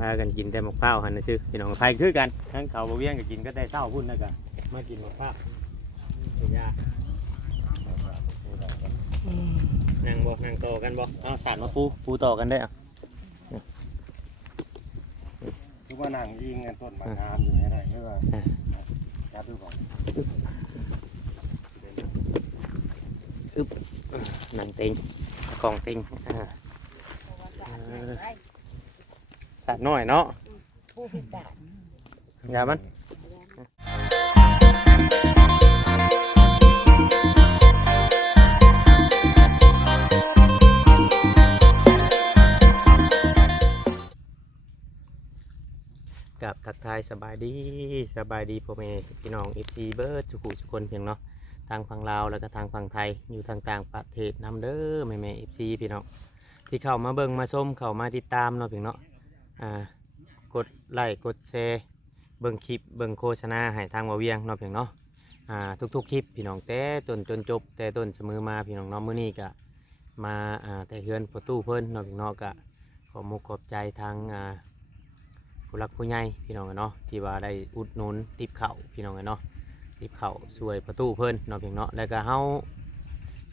พากันกินแต่มะพร้าวหันนะซื้อพี่น้องไทยคือกันทั้งเขาบ่เวียงก็กินก็ได้เศร้าพุ่นแล้วก็มากินมะพร้าวเป็นยานั่งบ่นั่งโตอกันบ่เอาสาดมาปูปูต่อกันได้อะคือว่านั่งยิงกันต้นมะขามอยู่ให้ได้ใช่ป่ะจับดูก่อนนั่งเต็งกองเต็งอ่า สาดน้อยเนาะผู้พิการยามันกับทักทายสบายดีสบายดีพ่อแม่พี่น้องเอฟซีเบิร์ดทุกผู้ทุกคนเพียงเนาะทางฝั่งลาวแล้วก็ทางฝั่งไทยอยู่ทางต่างประเทศนำเด้อแม่แม่เอฟซีพี่น้องที่เข้ามาเบิ่งมาชมเข้ามาติดตามเนาะเพียงเนาะ อ่ากดไลค์กดแชร์เบิ่งคลิปเบิ่งโฆษณาให้ทางวาเวียงเนาะเพียงเนาะอ่าทุกๆคลิปพี่น้องแต่ต้นจนจบแต่ต้นเสมอมาพี่น้องเนาะมื้อนี้ก็มาอ่าแต่เฮือนประตูเพิ่นเนาะเพียงเนาะก็ขอมุกขอบใจทางอ่าผู้รักผู้ใหญ่พี่น้องเนาะที่ว่าได้อุดหนุนติบเข่าพี่น้องเนาะติบเข่าช่วยประตูเพิ่นเนาะเพียงเนาะแล้วก็เฮา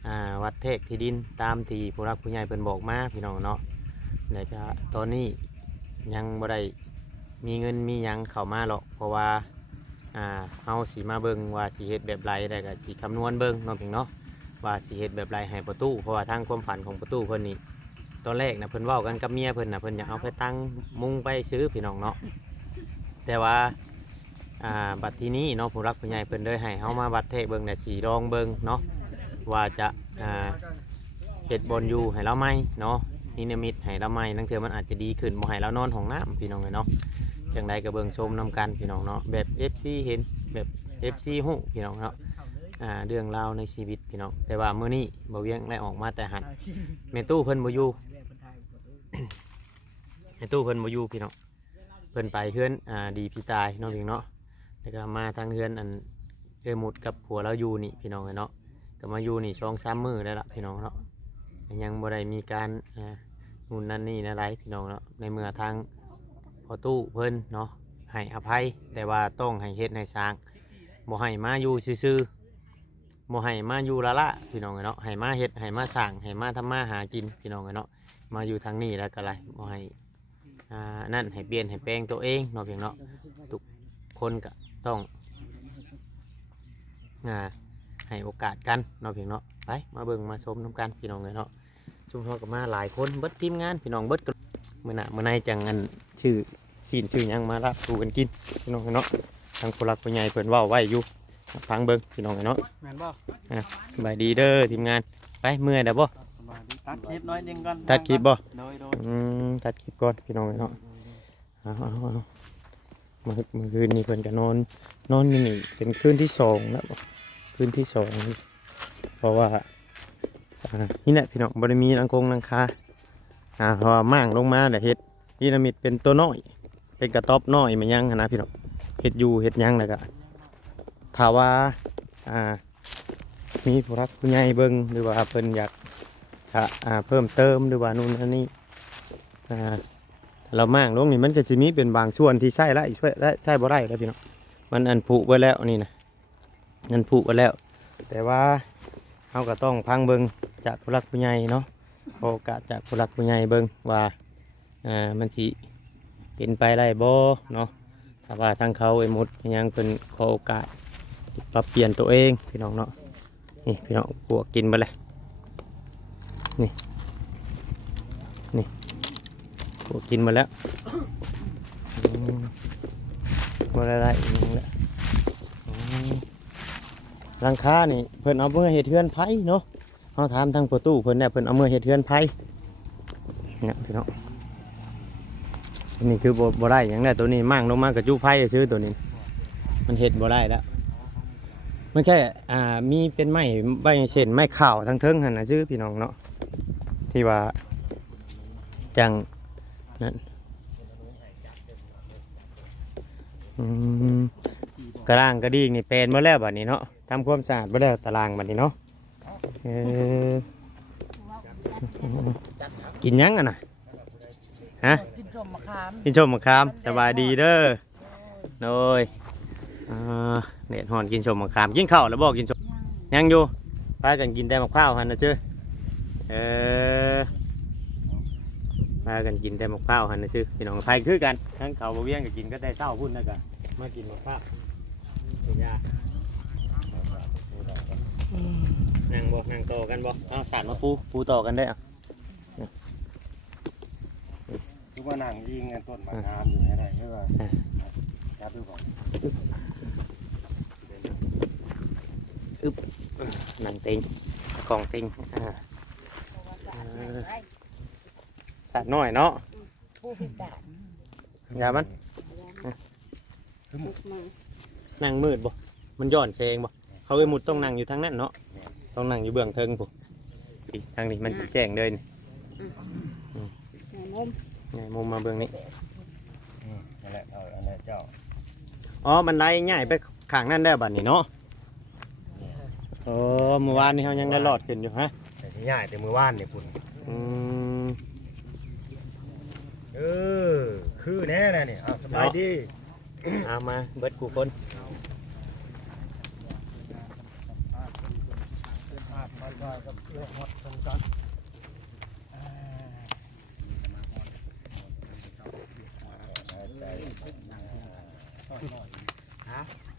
อ่าวัดเทกที่ดินตามที่ผู้รักผู้ใหญ่เพิ่นบอกมาพี่น้องเนาะแล้วก็ตอนนี้ ยังบ่ได้มีเงินมียังเข้ามาหรอกเพราะว่าอ่าเฮาสิมาเบิ่งว่าสิเฮ็ดแบบไรแล้วก็สิคำนวณเบิ่งเนาะเพียงเนาะว่าสิเฮ็ดแบบไรให้ประตูเพราะว่าทางความฝันของประตูเพิ่นนี่ตอนแรกนะเพิ่นเว้ากันกับเมียเพิ่นนะเพิ่นอยากเอาไปตั้งมุงไปซื้อพี่น้องเนาะแต่ว่าอ่าบัดที่นี้เนาะผู้รักผู้ใหญ่เพิ่นเลยให้เฮามาบัดเทเบิ่งน่ะสีรองเบิ่งเนาะว่าจะอ่าเฮ็ดบอลอยู่ให้เราไหมเนาะ นินมิตให้เราไหมนั่นคือมันอาจจะดีขึ้นบ่ให้เรานอนห้องน้ำพี่น้องเนาะจังใดก็เบิ่งชมนํกันพี่น้องเนาะแบบ FC เห็นแบบ FC ฮู้พี่น้องเนาะอ่าเรื่องราวในชีวิตพี่น้องแต่ว่ามื้อนี้บ่เวียงได้ออกมาแต่หันแม่ตู้เพิ่นบ่อยู่แม่ตู้เพิ่นบ่อยู่พี่น้องเพิ่นไปเฮือนอ่าดีพี่ตายเนาะพี่เนาะแล้วก็มาทางเฮือนอันเอ้หมุดกับผัวเราอยู่นี่พี่น้องเนาะก็มาอยู่นี่ช่องสามมื้อแล้วล่ะพี่น้องเนาะ ยังบ่ได้มีการนู่นนั่นนี่อะไรพี่น้องเนาะในเมื่อทางพอตู้เพิ่นเนาะให้อภัยแต่ว่าต้องให้เฮ็ดให้สร้างบ่ให้มาอยู่ซื่อๆบ่ให้มาอยู่ละละพี่น้องเนาะให้มาเฮ็ดให้มาสร้างให้มาทำมาหากินพี่น้องเนาะมาอยู่ทางนี้แล้วก็ไรบ่ให้อ่านั่นให้เปลี่ยนให้แปลงตัวเองเนาะเพียงเนาะทุกคนก็ต้องอ่า ให้โอกาสกันเนาะเพียงเนาะไปมาเบิ่งมาชมน้ำกันพี่น้องเลยเนาะชุมชนกับมาหลายคนเบิดทีมงานพี่น้องเบิดกันเมื่อหน่ะเมื่อในจังอันชื่อสีนชื่อหยังมารับดูกันกินพี่น้องเนาะทางผู้รักผู้ใหญ่เพิ่นเว่าไว้อยู่ฟังเบิ่งพี่น้องเนาะแม่นบ่สบายดีเด้อทีมงานไปเมื่อยเด้อบ่สบายดีตัดคลิปน้อยหนึงก่อนตัดคลิปบ่โดยโดยอืมตัดคลิปก่อนพี่น้องเนาะเอาเอาเอาเมื่อเมื่อคืนนี้เพิ่นก็นอนนอนอยู่นี่เป็นคืนที่สองแล้วบ่ คืนที่สองเพราะว่าอ่นี่แหละพี่น้องบริมีนังคงนังคาอ่าพราะว่ามั่างลงมาแต่เห็ดพีระมิดเป็นตัวน้อย เป็นกระต๊อบน้อยมายังนะพี่น้องเห็ดอยู่เห็ดยังแล้วก็ถาว่าอ่ามีผู้รักผู้ใหญ่เบิ่งหรือว่าเพิ่นอยากจะอ่าเพิ่มเติมหรือว่านู่นนั่นนี่อ่าเรามางลงนี่มันก็จะมีเป็นบางส่วนที่ใช่ละช่วยใช่บ่ได้แล้วพี่น้องมันอันผุไปแล้วนี่นะ นันผุไปแล้ว แต่ว่าเราก็ต้องพังเบิงจากผู้รักผู้ใหญ่เนาะโอกาสจากผู้รักผู้ใหญ่เบิงว่าอ่ามันสิเป็นไปได้บ่เนาะถ้าว่าทางเขาไอ้หมดยังเป็นขอโอกาสปรับเปลี่ยนตัวเองพี่น้องเนาะนี่พี่น้องพวกกินไปเลยนี่นี่โอ้กินมาแล้วอืมมาได้อีกแล้ว หลังคานี่เพิ่นเอาเมื่อเฮ็ดเทือนไผเนาะเขาถามทางประตูเพิ่นเนี่ยเพิ่นเอาเมื่อเฮ็ดเทือนไผเนี่ยพี่น้องนี่คือบ่บ่ได้หยังแล้ตัวนี้มั่งลงมากระจู้ไผซื้อตัวนี้ มันเฮ็ดบ่ได้แล้วมันแค่อ่ามีเป็นไม้ใบเช่นไม้ข่าวทั้งเทิงหันนะซื้อพี่น้องเนาะที่ว่าจังนั่นกระด้างกระดิ่งนี่เป็นมาแล้วบัดนี้เนาะ ทำความสะอาดมาแล้วตารางบัดนี้เนาะเออกินยังอะนะฮะกินชมมะขามกินชมมะขามสบายดีเด้อโดยอ่าเน็ตหอนกินชมมะขามกินข้าวแล้วบอกกินชมยังยังอยู่พากันกินแต่มะพร้าวหันนะเชื่อเออพากันกินแต่มะพร้าวหันนะชื่อพี่น้องไทยคือกันทั้งเขาบ่เวียงก็กินก็ได้เศร้าพุ่นนะกันมากินมะพร้าวเป็นยา นั่งบ่นั่งต่อกันบ่เอาสารมาปูปูต่อกันได้อะคือว่าหนังยิงกันต้นมะขามอยู่ให้ได้ใช่ป่ะจับดูก่อนนั่งเต็งกองเต็งอ่าสารน้อยเนาะผู้พิการอย่ามันคือหมูนั่งมืดบ่ มันย้อนเชงบ่ เขาไปมุดต้องนั่งอยู่ทางนั้นเนาะต้องนั่งอยู่เบื้องเทิงปุ๊อีทางนี้มันแจ้งเลยนี่นมไงมุมมาเบื้องนี้อืมนั่นแหละเอาอันนี้เจ้าอ๋อมันไล่ง่ายไปข้างนั้นได้บัดนี้เนาะโอ้เมื่อวานนี้เขายังได้รอดขึ้นอยู่ฮะแต่ที่ง่ายแต่มือว่านเนี่ยคุณอืมเออคือแน่นะเนี่ยเอาสบายดีเอามาเบิดกูคน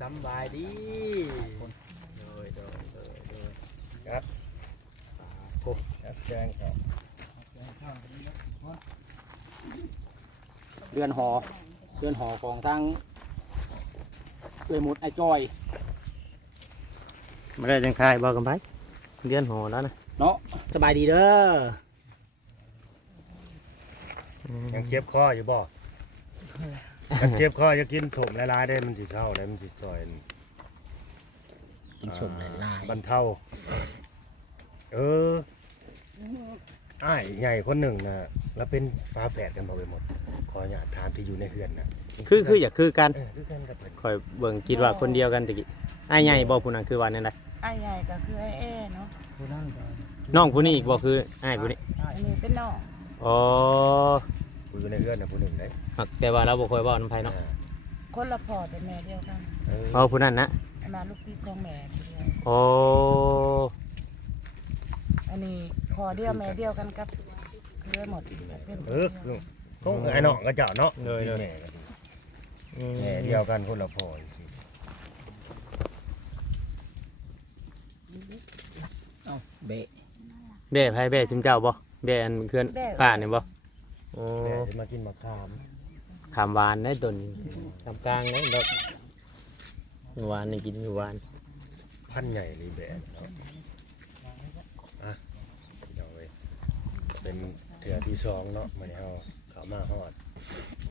สำบายดีครับแจ้งครับเรือนหอเรือนหอของทางเอ้ยหมุดไอ้จอยมาได้จังคายบอกกันไป เดือนหอแล้วนะเนาะสบายดีเด้อยังเจ็บคออยู่บ่มันเจ็บคอจะกินสมละลายได้มันสิเศร้าได้มันสิซอยกินสมหลายบรรเทาเอออ้ายใหญ่คนหนึ่งนะแล้วเป็นฟ้าแฝดกันพอไปหมดขออย่าตถามที่อยู่ในเฮือนนะคือคืออยากคือกันเออคือกันกับเพิ่นคอยเบิ่งคิดว่าคนเดียวกันตะกี้ไอ้ายใหญ่บ่ผู้นั้นคือวันนั้นได ไอ้ใหญ่ก็คือไอ้เอ้เนาะน้องผู้นี้อีกบ่คือไอ้ายผู้นี้อันนี้เป็นน้องอ๋อผู้อยู่ในเฮือนนะผู้หนึ่งได้หักแต่ว่าเราบ่ค่อยเว้านํไผเนาะอ่าคนละพ่อแต่แม่เดียวกันเออเอาผู้นั้นนะอันนั้นลูกพี่ของแม่เดียวอ๋ออันนี้พ่อเดียวแม่เดียวกันกับเครือหมดเป็นเออคือคงไอ้น้องก็เจ้าเนาะเลยเลยแม่ก็ดีอืมแม่เดียวกันคนละพ่ออยู่สิ ๆ เอ้าเบะแบ่ไผแบ่จุมเจ้าบ่แบ่อันเพื่อนป้านี่บ่อ๋อแม่จะมากินมะขามขามหวานได้ต้นนี้ขามกลางได้ดอกหวานนี่กินอยู่หวานพันใหญ่เลยแบบเนาะอะพี่น้องเว้ยเป็นเถื่อที่สองเนาะมื้อนี้เฮาเข้ามาฮอด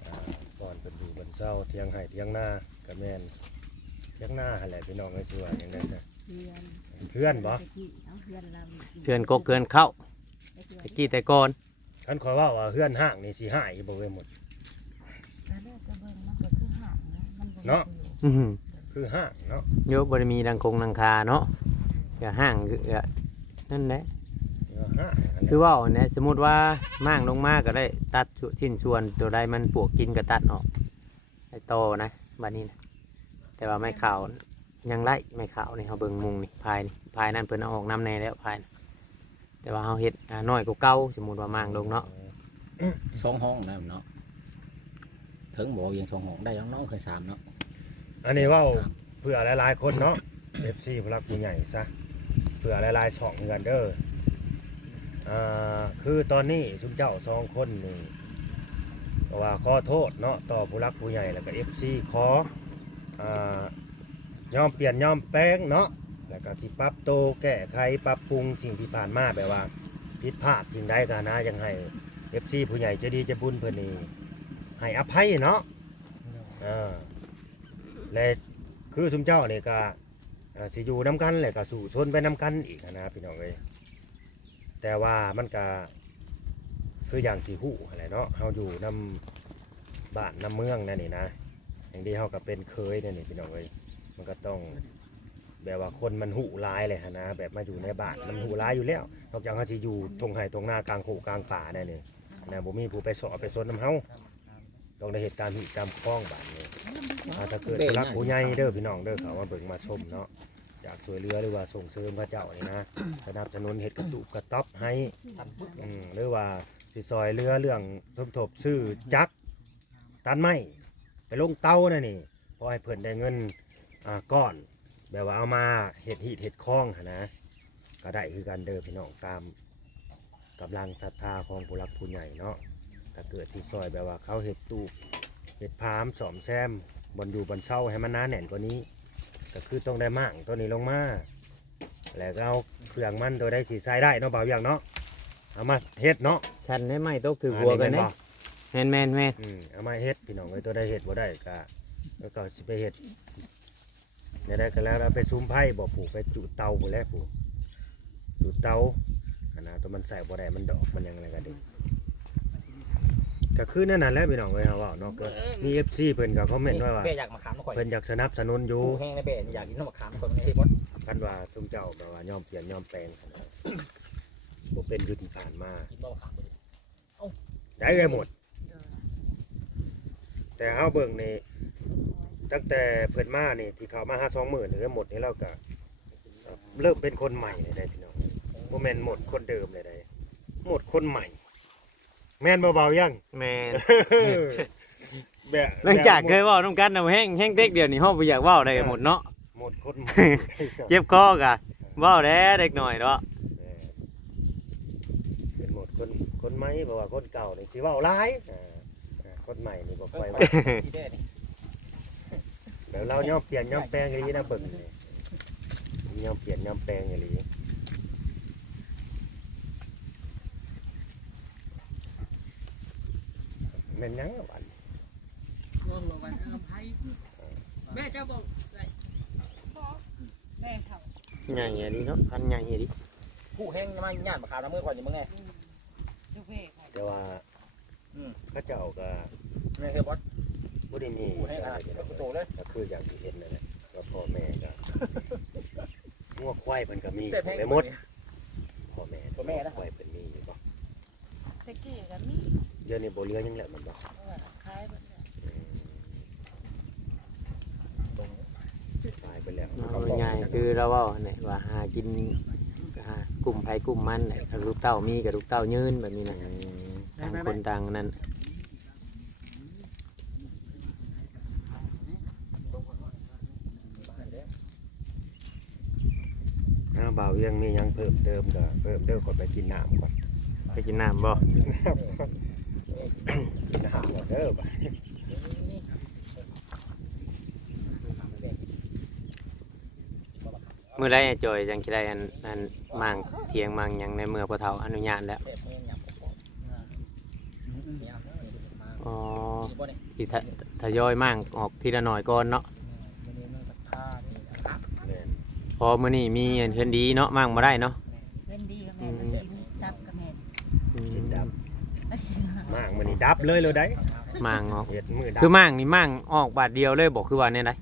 อ่าก่อนเป็นดูบนเศร้าเที่ยงไห้เที่ยงหน้าก็แม่นเที่ยงหน้าหั่นแหละพี่น้องไอ้สัวอย่างนั้นซะเพื่อนบ่เพื่อนกกเพื่อนเข้าตะกี้แต่ก่อนคันขอยว่าว่าเพื่อนห้างนี่สิหายบ่เว้ยหมดแต่เลือดจะเบิ่งมันก็คือห่างนะมันบ่เนาะ อื้อหือคือห้างเนาะโยบริมีดังคงดังคาเนาะอย่าห้างก็อย่านั่นแหละ เออห้างอันคือนั้นว่าเนี่ยสมมติว่าม่างลงมาก็ได้ตัดชิ้นส่วนตัวใดมันปวกกินก็ตัดออกไอ้โตนะบานนี้นะแต่ว่าไม่ขาว ยังไล่ไม่ขาวนี่เขาเบิ่งมุงนี่พายนี่พายนั่นเพิ่นเอาออกน้ำในแล้วพายน่ะแต่ว่าเขาเฮ็ดอ่าน้อยกว่าเก่าสมมติว่าม่างลงเนาะสองห้องนะเนาะถึงบอกยังสองห้องได้น้องๆเคยสามเนาะอันนี้เว่าเพื่อหลายๆคนเนาะ FC พลักผู้ใหญ่ซะเพื่อหลายๆช่องเหมือนกันเด้ออ่าคือตอนนี้ทุกเจ้าสองคนนี่ก็ว่าขอโทษเนาะต่อผู้รักผู้ใหญ่แล้วก็ FC ขออ่า ยอมเปลี่ยนยอมแปลงเนาะแล้วก็สิปรับโตแก้ไขปรับปรุงสิ่งที่ผ่านมาแบบว่าผิดพลาดสิ่งใดก็นะยังให้ FC ผู้ใหญ่จะดีจะบุญเพิ่นนี่ให้อภัยเนาะอ่าและคือสมเจ้าเนี่ยก็อ่าสิอยู่น้กันแหละก็สู่ชนไปน้กันอีกนะพี่น้องเอ้ยแต่ว่ามันก็คืออย่างที่ฮู้อะไรเนาะเฮาอยู่น้บ้านน้เมืองนั่นนี่นะอย่างที่เฮาก็เป็นเคยนั่นนี่พี่น้องเอ้ย มันก็ต้องแบบว่าคนมันหูร้ายเลยฮะนะแบบมาอยู่ในบ้านมันหูร้ายอยู่แล้วนอกจากเขาสิอยู่ทงไห่ทงหน้ากลางโขกลางป่าเนี่ยนี่นะบ่มีผู้ไปสอบไปสนน้ำเฮาต้องได้เหตุการณ์ที่กรรมคล้องบ้าดนี้อาถ้าเกิดรักผู้ใหญ่เด้อพี่น้องเด้อเขามาเบิ่งมาชมเนาะอยากช่วยเหลือหรือว่าส่งเสริมพระเจ้านี่นะสนับสนุนเฮ็ดกระตุกกระต๊อบให้อืมหรือว่าสิซอยเรือเรื่องสมทบซื้อจักรตันไม้ไปลงเตาน่ะนี่พอให้เพิ่นได้เงิน อ่าก้อนแบบว่าเอามาเห็ดหีดเห็ดคล้องหั้นนะ ก็ได้คือกันเด้อพี่น้องตามกำลังศรัทธาของผู้รักผู้ใหญ่เนาะถ้าเกิดที่ซอยแบบว่าเขาเห็ดตูบเห็ดพามสอมแซมบนอยู่บนเช่าให้มันหน้าแน่นกว่านี้ ก็คือต้องได้มั่งตัวนี้ลงมาแล้วก็เอาเครื่องมันตัวได้สีใส่ได้เนาะเบาอย่างเนาะเอามาเฮ็ดเนาะชันได้ไหมตกถือหัวกันแม่เด้บ่แม่นแม่นแม่นอืมเอามาเฮ็ดพี่น้องไว้ตัวได้เฮ็ดบ่ได้ก็แล้วก็สิไปเฮ็ด เนี่ยได้ก็แล้วเราไปซุ้มไผ่บ่ปลูกไปจุดเตาบ่แล้วปลูกจุดเตาอันน่ะตัวมันใส่บ่ได้มันดอกมันหยังอะไรก็ดีก็คือนั่นน่ะแหละพี่น้องเอ้ยเฮาเว้าเนาะก็มี FC เพิ่นก็คอมเมนต์ไว้ว่าเบ้อยากมาขามมาข่อยเพิ่นอยากสนับสนุนอยู่ดูแห้งในเบ้อยากกินน้ำมะขามคนนี้หมดกันว่าซุมเจ้าก็ว่ายอมเปลี่ยนยอมแปลงกันนะบ่เป็นอยู่ที่ผ่านมากินน้ำมะขามได้ไปหมด แต่เฮาเบิ่งนี่ ตั้งแต่เพิ่นมานี่ที่เขามาหา20,000นี่ก็หมดนี่เราก็เริ่มเป็นคนใหม่เลยได้พี่น้องบ่แม่นหมดคนเดิมเลยได้หมดคนใหม่ แม่นเบาๆยังแม่นแบบหลังจากเคยเว้านํกันน่ะแห้งแห้งเด็กเดี๋ยวนี้เฮาบ่อยากเว้าได้หมดเนาะหมดคนใหม่เจ็บคอกะเว้าแด้เด็กหน่อยเนาะเออเป็นหมดคนคนใหม่เพราะว่าคนเก่านี่สิเว้าหลายอ่าอ่าคนใหม่นี่บ่ค่อยเว้าที่เบ้นี่ เดี๋ยวเราย่อมเปลี่ยนย่อมแปลงอย่างนี้นะเบิ่งนี่ย่อมเปลี่ยนย่อมแปลงอย่างนี้แม่นยังอะวันแม่เจ้าบอกแม่เฒ่าใหญ่อะดิเนาะพันใหญ่อะดิผู้แห้งมาหยาดมะขามน้ำมือข่อยนี่มึงไงเจ้าเว้ยค่ะแต่ว่าอืมพระเจ้าก็นี่คือบอส บ่ได้มีผู้แห้งอะอะไรก็คือโตเลยก็คืออย่างที่เห็นนั่นแหละว่าพ่อแม่ก็งัวควายเพิ่นก็มีเสร็จแห้งไปหมดพ่อแม่พ่อแม่นะควายเพิ่นมีอยู่บ่ตะกี้ก็มีเดี๋ยวนี้บ่เหลือหยังแล้วมันบ่เพราะว่าขายเบิดแล้วตายไปแล้วเอาง่ายๆคือเราเว้าเนี่ยว่าหากินหากลุ่มไผกลุ่มมันเนี่ยถ้าลูกเต้ามีกับลูกเต้ายืนแบบนี้นะต่างคนต่างนั้น อ้าวบ่าวเวี ยงมีหยังเพิ่มเติมก็เพิ่มเด้อก่อนไปกินน้ำก่อนไปกินน้ำบ่กินน้ำก่อนเด้อบ่ามื้อใดไอ้จอยจังสิได้อันอันมั่งเถียงมั่งหยังในเมื่อพ่อเฒ่าอนุญาตแล้วเสร็จแห้งหยาบปอกๆยามแล้วมาอ๋อที่บ่นี่สิทะทยอยมั่งออกทีละหน่อยก่อนเนาะ อมื้อนี้มีอันเพิ่นดีเนาะมั่งบ่ได้เนาะเล่นดีกับแม่มันกินตับกับแม่อืมกินดับแล้วสิมากมันนี่ดับเลยเลยได้มั่งออกเฮ็ดมือดับคือมั่งนี่มั่งออกบาทเดียวเลยบอกคือว่าเนี่ยได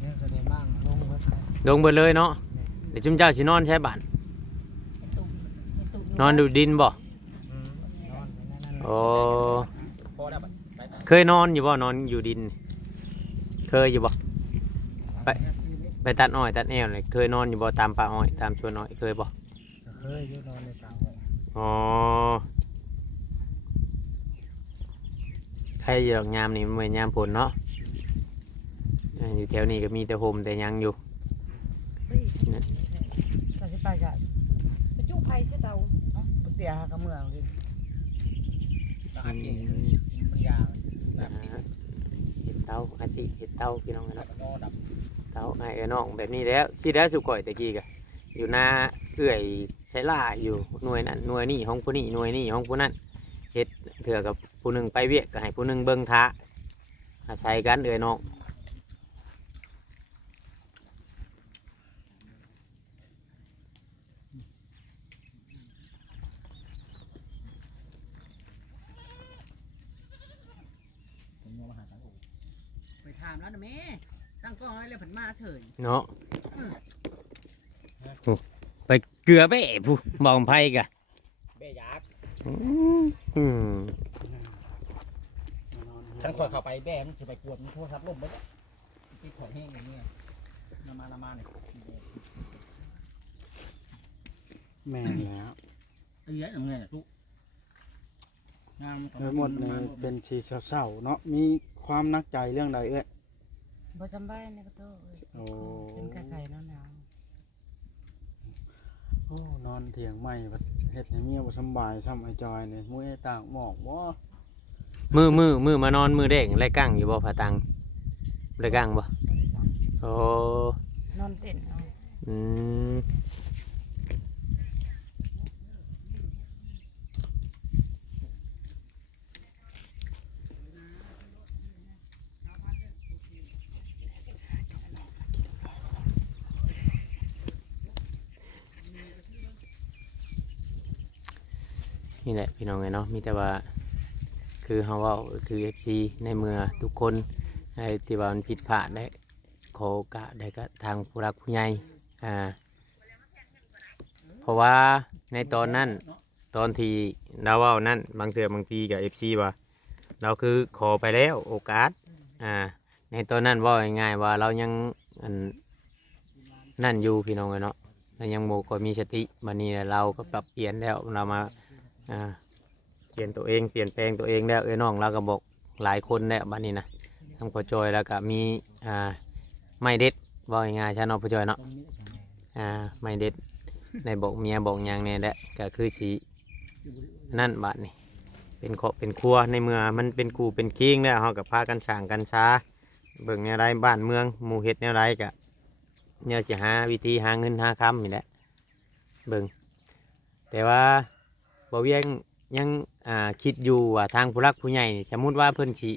เนี่ยจะได้บ้างลงวัดลงเบิดเลยเนาะเดี๋ยวจุมเจ้าสินอนใช้บ้านตุ่มตุ่มนอนดูดินบ่นอนไว้นั่นนั่นโอ้พอแล้วบัดไปไปเคยนอนอยู่บ่นอนอยู่ดิน เคยอยู่บ่ ไป ไปตัดอ้อยตัดแอวเลยเคยนอนอยู่บ่ตามป่าอ้อยตามสวนอ้อยเคยบ่เคยอยืดนอนในเต่าอ๋อใครอยู่ดอกยามนี่มันเหมือนยามฝนเนาะอ่าอยู่แถวนี้ก็มีแต่โฮมแต่หยังอยู่ก็สิไปจ้ะไปจู้ไผสิเตาเอ้าเปียหากระเมืองกินอาหารกินมันยาอ่าเห็ดเต้าอาสิเห็ดเต้าพี่น้องกันดัเนาะบนอดับ เต้าไอ้น้องแบบนี้แล้วสิได้สุก่อยตะกี้กะอยู่หน้าเอื่อยใช้ล่าอยู่หน่วยนั้นหน่วยนี้ห้องผู้นี้หน่วยนี้ห้องผู้นั้นเฮ็ดเถื่อกับผู้หนึ่งไปเวียกก็ให้ผู้หนึ่งเบิ่งท้าอาศัยกันเอื่อยน้องไปถามแล้วนะแม่ ตั้งกล้องไว้เลยผันมาเฉยเนาะโอ้ไปเกลือไปเอ๋ผู้บองไพ่กะเบ้ยักษ์อืมทฉันคอยเข้าไปแบ่มันจะไปกวนโทรศัพท์ล่มไปแล้วติดถอยแห้งอย่างเงี้ยนามานามาเนี่ยแม่นแล้วเอ้ยทำไงเนี่ยลูกงามเอ้ยหมดนี่เป็นชีเศร้าๆเนาะมีความนักใจเรื่องใดเอ้ย บ่จำบ้านนี่ก็โตเอ้ยโอ้ เป็นไก่ๆหนาวโอ้นอนเถียงไม่บัดเฮ็ดให้เมียบ่สำบายซ้ำไอ้จอยนี่มื้อไอ้ต่างหมอกบ่มือมือมือมานอนมือเด้งไรกั้งอยู่บ่ผาตังไรกั้งบ่ๆบ่ได้จ้ะโอ้นอนเต้นเอาอืม นี่แหละพี่น้องไงเนาะมีแต่ว่าคือเฮาว้าคือ FC ในเมื่อทุกคนไอ้ที่ว่ามันผิดพลาดได้ขอโอกาสได้ก็ทางผู้รักผู้ใหญ่อ่าเพราะว่าในตอนนั้นตอนที่เราเว้านั่นบางเทื่อบางทีกับ FC ว่าเราคือขอไปแล้วโอกาสอ่าในตอนนั้นว่าง่ายๆว่าเรายังอันนั่นอยู่พี่น้องเนาะเรายังโมก็มีสติบันนี้เราก็ปรับเปลี่ยนแล้วเรามา อ่าเปลี่ยนตัวเองเปลี่ยนแปลงตัวเองแล้วเอ้ยน้องเราก็บอกหลายคนแล้วบันนี้นะทั้งพอจอยแล้วก็มีอ่าไม่เด็ดเว่าง่ายๆช่เนาะพอจอยเนาะอ่าไม่เด็ดในบอกเมียบอกหยังเนี่ยแหละก็คือสีนั่นบ้าดนี่เป็นขอบเป็นครัวในเมืองมันเป็นกูเป็นคิงแล้วเฮากับพากันช่างกันช้าเบิ่งแนวไรบ้านเมืองหมู่เฮ็ดแนวไรกะเนี่ยสิหาวิธีหาเงินหาคำนี่แหละเบิ่งแต่ว่า บ่เวียงยังอ่าคิดอยู่ว่าทางผู้รักผู้ใหญ่นี่สมมุติว่าเพิ่นสิ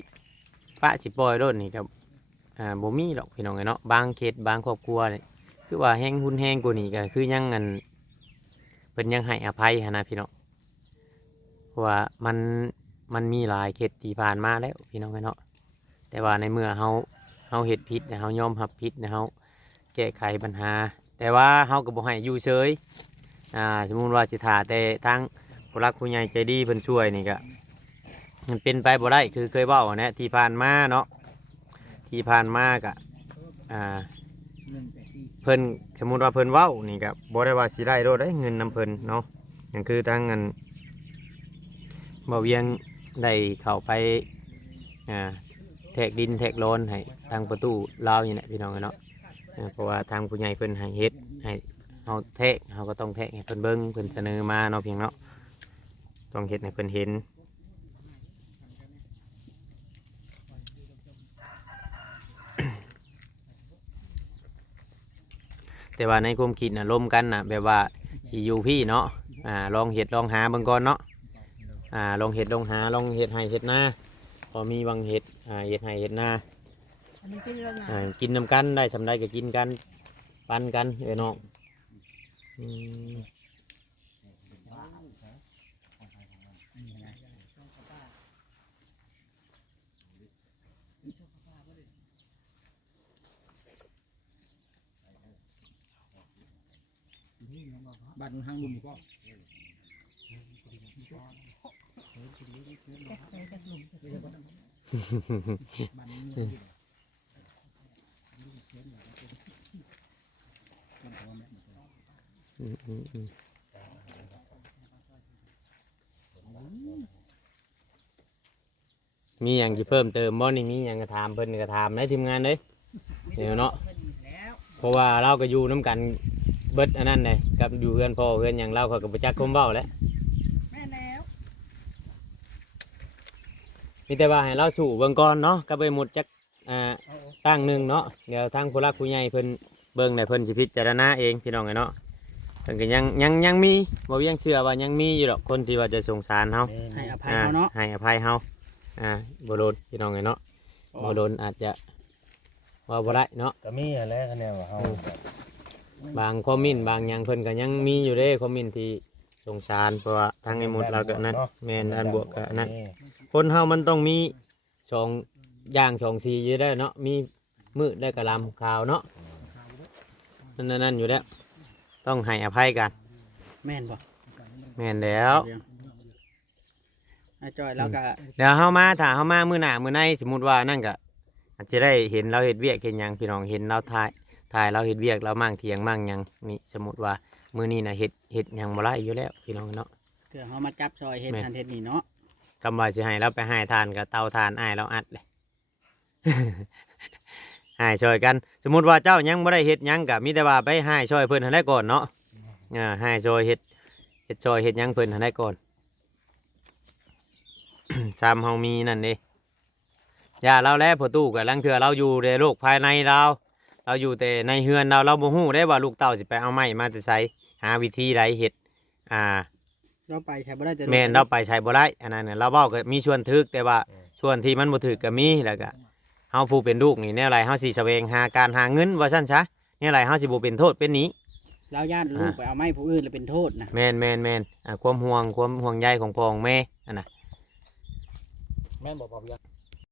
ปะสิปล่อยรถนี่ก็อ่าบ่มีหรอกพี่น้องเอ้เนาะบางเขตบางครอบครัวนี่คือว่าแห้งหุ่นแห้งกว่านี้ก็คือยังอันเพิ่นยังให้อภัยหันนะพี่น้องเพราะว่ามันมันมีหลายเขตที่ผ่านมาแล้วพี่น้องไอ้เนาะแต่ว่าในเมื่อเฮาเฮาเฮ็ดผิดเนี่ยเฮายอมรับผิดเนี่ยเฮาแก้ไขปัญหา แต่ว่าเฮาก็บ่ให้อยู่เฉยอ่าสมมุติว่าสิท่าแต่ทาง ผู้รักผู้ใหญ่ใจดีเพิ่นช่วยนี่ก็มันเป็นไปบ่ได้คือเคยเว้าแนะที่ผ่านมาเนาะที่ผ่านมาก็อ่าเพิ่นสมมุติว่าเพิ่นเว้านี่ก็บ่ได้ว่าสิได้โดดได้เงินนำเพิ่นเนาะนั่นคือทางเงินบ่เวียงได้เข้าไปอ่าแทกดินแทกโลนให้ทางประตูลาวนี่แหละพี่น้องเนาะเพราะว่าทางผู้ใหญ่เพิ่นให้เฮ็ดให้เฮาแทกเฮาก็ต้องแทกให้เพิ่นเบิ่งเพิ่นเสนอมาเนาะเพียงเนาะ ต้องเฮ็ดให้เพิ่นเห็นแต่ว่าในความคิดน่ะร่วมกันน่ะแบบว่าสิอยู่พี่เนาะอ่าลองเฮ็ดลองหาเบิ่งก่อนเนาะอ่าลองเห็ดลองหาลองเห็ดให้เห็ดหน้าพอมีบางเห็ดอ่าเห็ดให้เห็ดหน้าอันนี้กินแล้วนะอ่ากินน้ำกันได้สำได้ก็กินกันปันกันเอ้ยน้องอืม บ้านห้างลุมก็แกะใส่กระหลุมบ้านนี้อืมอืมอืมมีอย่างจะเพิ่มเติมบ่นี่มีอย่างกระถามเพิ่นกระถามในทีมงานเลยเดี๋ยวเนาะเพิ่นแล้วเพราะว่าเราก็อยู่น้ำกัน เบิดอันนั้นเลยกับอยู่เพื่อนพ่อเพื่อนอย่างเราเขาก็ประจักษ์คมเบ้าแหล้วแม่แล้วมีแต่ว่าให้เราสู่เบิ่งก่อนเนาะก็ไปหมดจักอ่าตั้งหนึ่งเนาะเดี๋ยวทางผู้รักผู้ใหญ่เพิ่นเบิ่งได้เพิ่นสิพิจารณาเองพี่น้องไงเนาะเพิ่นก็ยังยังยังมีบ่ยังเชื่อว่ายังมีอยู่ดอกคนที่ว่าจะสงสารเฮาให้อภัยเขาเนาะให้อภัยเฮาอ่าบ่โดนพี่น้องไงเนาะบ่โดนอาจจะว่าบ่ได้เนาะก็มีอะไรคะแนนว่าเฮาแบบ บางคอมเมนต์บางอย่างเพิ่นก็ยังมีอยู่เด้คอมเมนต์ที่สงสารเพราะว่าทางไอ้หมดเราก็นั่นแม่นด้านบวกก็นั่นคนเฮามันต้องมีสองอย่างสองสีอยู่ได้วเนาะมีมืดได้กระลำขาวเนาะนั่นนั่นนั่นอยู่แล้วต้องให้อภัยกัน แม่นบ่แม่นแล้วเรื่องไอ้จอยแล้วก็เดี๋ยวเฮามาถ้าเฮามามื้อหน้ามื้อในสมมุติว่านั่นก็อาจจะได้เห็นเราเฮ็ดเวียกเฮ็ดหยังพี่น้องเห็นเราถ่าย ถ่ายเราเฮ็ดเวียกเรามั่งเถียงมั่งหยังนี่สมมุติว่ามื้อนี้น่ะเฮ็ดเฮ็ดหยังบ่ได้อยู่แล้วพี่น้องเนาะเถื่อเฮามาจับซอยเฮ็ดแม่นทันเฮ็ดนี่เนาะคำว่าสิให้เราไปให้ทานกับเตาทานอ้ายเราอัดเลยให้ช่วยกัน สมมุติว่าเจ้ายังบ่ได้เฮ็ดหยังก็มีแต่ว่าไปให้ช่วยเพิ่นหันได้ก่อนเนาะอ่าให้ช่วยเฮ็ดเฮ็ดช่วยเฮ็ดหยังเพิ่นหันได้ก่อนซามเฮามีนั่นเด้อย่าเราแล้วพอตู้กับลังเถื่อเราอยู่ในโลกภายในเรา เราอยู่แต่ในเฮือนเราเราบ่ฮู้ได้ว่าลูกเต้าสิไปเอาไม้มาแต่ไสหาวิธีใดเฮ็ดอ่า เราไปใช้บ่ได้แต่แม่นเราไปใช้บ่ได้อันนั้นน่ะเราเว้าก็มีส่วนถึกแต่ว่าส่วนที่มันบ่ถึกก็มีแล้วก็เฮาผู้เป็นลูกนี่แนวไรเฮาสิแสวงหาการหาเงินว่าซั่นซะแนวไรเฮาสิบ่เป็นโทษเป็นหนี้ เราย่านลูกไปเอาไม้ผู้อื่นแล้วเป็นโทษนะแม่นแม่นแม่นอ่าความห่วงความห่วงใยของพ่อของแม่อันน่ะแม่นบอกบอกยัง